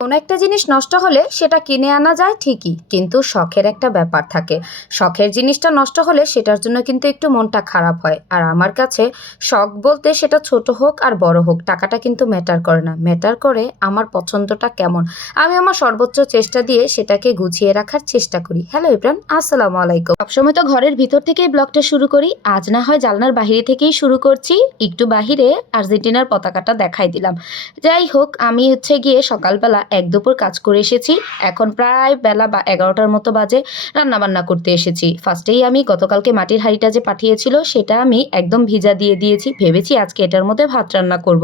কোনো একটা জিনিস নষ্ট হলে সেটা কিনে আনা যায় ঠিকই, কিন্তু শখের একটা ব্যাপার থাকে। শখের জিনিসটা নষ্ট হলে সেটার জন্য কিন্তু একটু মনটা খারাপ হয়। আর আমার কাছে শখ বলতে সেটা ছোট হোক আর বড় হোক, টাকাটা কিন্তু ম্যাটার করে না, ম্যাটার করে আমার পছন্দটা কেমন। আমি আমার সর্বোচ্চ চেষ্টা দিয়ে সেটাকে গুছিয়ে রাখার চেষ্টা করি। হ্যালো ইব্রান, আসসালামু আলাইকুম। সবসময় তো ঘরের ভিতর থেকেই ব্লগটা শুরু করি, আজ না হয় জানলার বাহিরে থেকেই শুরু করছি। একটু বাহিরে আর্জেন্টিনার পতাকাটা দেখাই দিলাম। যাই হোক, আমি গিয়ে সকালবেলা এক দুপুর কাজ করে এসেছি। এখন প্রায় বেলা 11টার মতো বাজে। রান্না বান্না করতে এসেছি। ফার্স্টেই আমি গতকালকে মাটির হাঁড়িটা যে পাঠিয়েছিল সেটা আমি একদম ভিজা দিয়ে দিয়েছি। ভেবেছি আজকে এটার মধ্যে ভাত রান্না করব,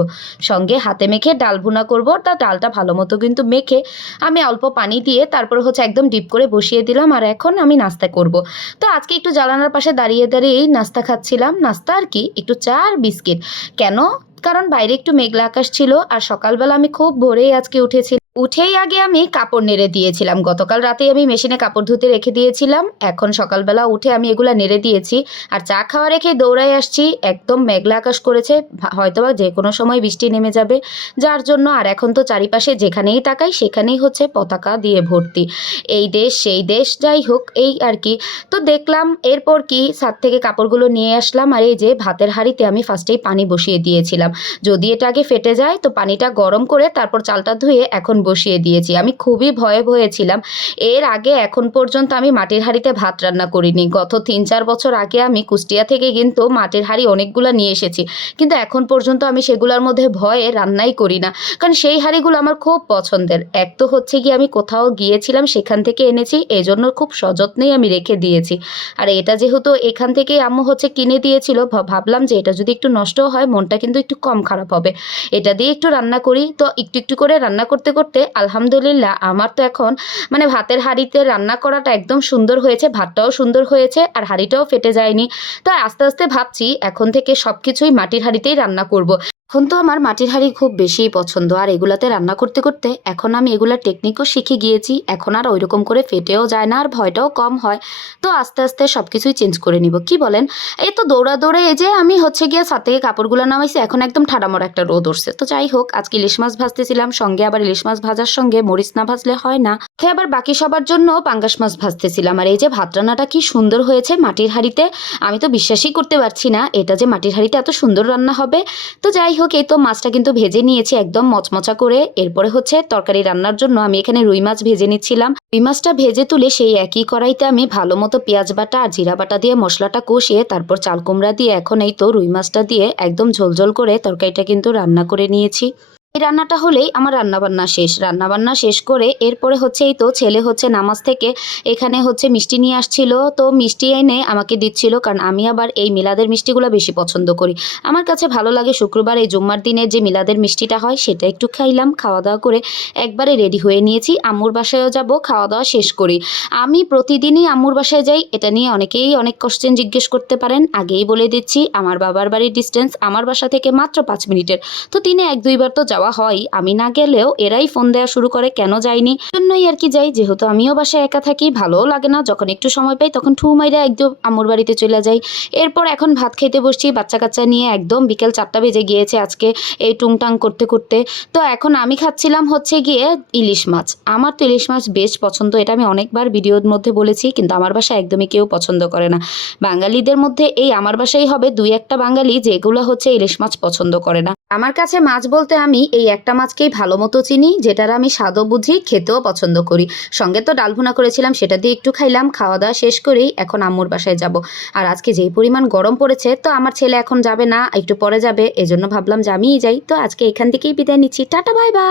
সঙ্গে হাতে মেখে ডাল ভুনা করব। তা ডালটা ভালো মতো কিন্তু মেখে আমি অল্প পানি দিয়ে তারপর একদম ডিপ করে বসিয়ে দিলাম। আর এখন আমি নাস্তা করব। তো আজকে একটু জানালার পাশে দাঁড়িয়ে দাঁড়িয়েই নাস্তা খাচ্ছিলাম। নাস্তা আর কি, একটু চা আর বিস্কিট। কেন? কারণ বাইরে একটু মেঘলা আকাশ ছিল আর সকালবেলা আমি খুব ভোরেই আজকে উঠেছি। উঠেই আগে আমি কাপড় নেড়ে দিয়েছিলাম। গতকাল রাতে আমি মেশিনে কাপড় ধুতে রেখে দিয়েছিলাম। এখন সকালবেলা উঠে আমি এগুলা নেড়ে দিয়েছি। আর চা খাওয়া রেখে দৌড়াই আসছি। একদম মেঘলা আকাশ করেছে, হয়তোবা যে কোনো সময় বৃষ্টি নেমে যাবে, যার জন্য। আর এখন তো চারিপাশে যেখানেই তাকাই সেখানেই পতাকা দিয়ে ভর্তি, এই দেশ সেই দেশ, যাই হোক এই আর কি। তো দেখলাম এরপর কি ছাদ থেকে কাপড়গুলো নিয়ে আসলাম। আর এই যে ভাতের হাঁড়িতে আমি ফার্স্টেই পানি বসিয়ে দিয়েছিলাম। যদি এটা আগে ফেটে যায় তো পানিটা গরম করে তারপর চালটা ধুয়ে এখন বসিয়ে দিয়েছি। আমি খুবই ভয়ে ছিলাম। এর আগে এখন পর্যন্ত আমি মাটির হাঁড়িতে ভাত রান্না করিনি। গত 3-4 বছর আগে আমি কুষ্টিয়া থেকে কিন্তু মাটির হাঁড়ি অনেকগুলো নিয়ে এসেছি, কিন্তু এখন পর্যন্ত আমি সেগুলোর মধ্যে ভয়ে রান্নাই করি না। কারণ সেই হাঁড়িগুলো আমার খুব পছন্দের। এক তো গিয়ে আমি কোথাও গিয়েছিলাম সেখান থেকে এনেছি, এই জন্য খুব সযত্নেই আমি রেখে দিয়েছি। আর এটা যেহেতু এখান থেকেই আম্মু কিনে দিয়েছিল, ভাবলাম যে এটা যদি একটু নষ্ট হয় মনটা কিন্তু একটু কম খারাপ হবে, এটা দিয়ে একটু রান্না করি। তো একটু একটু করে রান্না করতে করতে আলহামদুলিল্লাহ আমার তো এখন ভাতের হাঁড়িতে রান্না করাটা একদম সুন্দর হয়েছে, ভাতটাও সুন্দর হয়েছে আর হাঁড়িটাও ফেটে যায়নি। তো আস্তে আস্তে ভাবছি এখন থেকে সব কিছুই মাটির হাঁড়িতেই রান্না করব। এখন তো আমার মাটির হাঁড়ি খুব বেশিই পছন্দ। আর এগুলাতে রান্না করতে করতে এখন আমি এগুলার টেকনিকও শিখে গিয়েছি। এখন আর ওইরকম করে ফেটেও যায় না আর ভয়টাও কম হয়। তো আস্তে আস্তে সব কিছুই চেঞ্জ করে নিব, কি বলেন? এই তো দৌড়া দৌড়ে এই যে আমি গিয়ে ছাদ থেকে কাপড়গুলো নামাইছি। এখন একদম ঠাডামড়া একটা রোদ উঠছে। তো যাই হোক, আজকে ইলিশ মাছ ভাজতেছিলাম, সঙ্গে আবার ইলিশ মাছ ভাজার সঙ্গে মরিচ না ভাজলে হয় না। আবার বাকি সবার জন্য পাঙ্গাস মাছ ভাজতেছিলাম। আর এই যে ভাত রান্নাটা কি সুন্দর হয়েছে মাটির হাঁড়িতে, আমি তো বিশ্বাসই করতে পারছি না এটা যে মাটির হাঁড়িতে এত সুন্দর রান্না হবে। তো যাই হোক, এই তো মাছটা কিন্তু ভেজে নিয়েছি একদম মচমচা করে। এরপরে তরকারি রান্নার জন্য আমি এখানে রুই মাছ ভেজে নিচ্ছিলাম। রুই মাছটা ভেজে তুলে সেই একই কড়াইতে আমি ভালো মতো পেঁয়াজ বাটা আর জিরা বাটা দিয়ে মশলাটা কষিয়ে তারপর চাল কুমড়া দিয়ে এখন এই তো রুই মাছটা দিয়ে একদম ঝোলঝোল করে তরকারিটা কিন্তু রান্না করে নিয়েছি। এই রান্নাটা হলেই আমার রান্নাবান্না শেষ। রান্নাবান্না শেষ করে এরপরে এই তো ছেলে নামাজ থেকে এখানে মিষ্টি নিয়ে আসছিল। তো মিষ্টি এনে আমাকে দিচ্ছিল, কারণ আমি আবার এই মিলাদের মিষ্টিগুলো বেশি পছন্দ করি। আমার কাছে ভালো লাগে শুক্রবার এই জুম্মার দিনের যে মিলাদের মিষ্টিটা হয় সেটা একটু খাইলাম। খাওয়া দাওয়া করে একবারে রেডি হয়ে নিয়েছি, আম্মুর বাসায়ও যাব। খাওয়া দাওয়া শেষ করি। আমি প্রতিদিনই আম্মুর বাসায় যাই, এটা নিয়ে অনেকেই অনেক কোশ্চেন জিজ্ঞেস করতে পারেন। আগেই বলে দিচ্ছি, আমার বাবার বাড়ির ডিস্টেন্স আমার বাসা থেকে মাত্র 5 মিনিটের। তো দিনে 1-2 বার তো যাওয়া হয়। আমি না গেলেও এরাই ফোন দেওয়া শুরু করে কেন যাইনি, জন্যই আর কি যাই। যেহেতু আমিও বাসায় একা থাকি, ভালোও লাগে না, যখন একটু সময় পাই তখন ঠু মাইরা একদম আম্মুর বাড়িতে চলে যাই। এরপর এখন ভাত খেতে বসছি বাচ্চা কাচ্চা নিয়ে। একদম বিকেল 4টা বেজে গিয়েছে আজকে এই টুংটাং করতে করতে। তো এখন আমি খাচ্ছিলাম গিয়ে ইলিশ মাছ। আমার তো ইলিশ মাছ বেশ পছন্দ, এটা আমি অনেকবার ভিডিওর মধ্যে বলেছি, কিন্তু আমার বাসায় একদমই কেউ পছন্দ করে না। বাঙালিদের মধ্যে এই আমার বাসায় হবে 2-1টা বাঙালি যেগুলো ইলিশ মাছ পছন্দ করে না। আমার কাছে মাছ বলতে আমি এই একটা মাছকেই ভালো মতো চিনি, যেটার আমি স্বাদও বুঝি, খেতেও পছন্দ করি। সঙ্গে তো ডাল ভুনা করেছিলাম, সেটা দিয়ে একটু খাইলাম। খাওয়া দাওয়া শেষ করেই এখন আম্মুর বাসায় যাব। আর আজকে যেই পরিমাণ গরম পড়েছে, তো আমার ছেলে এখন যাবে না, একটু পরে যাবে, এজন্য ভাবলাম যে আমিই যাই। তো আজকে এখান থেকেই বিদায় নিচ্ছি, টাটা বাই বাই।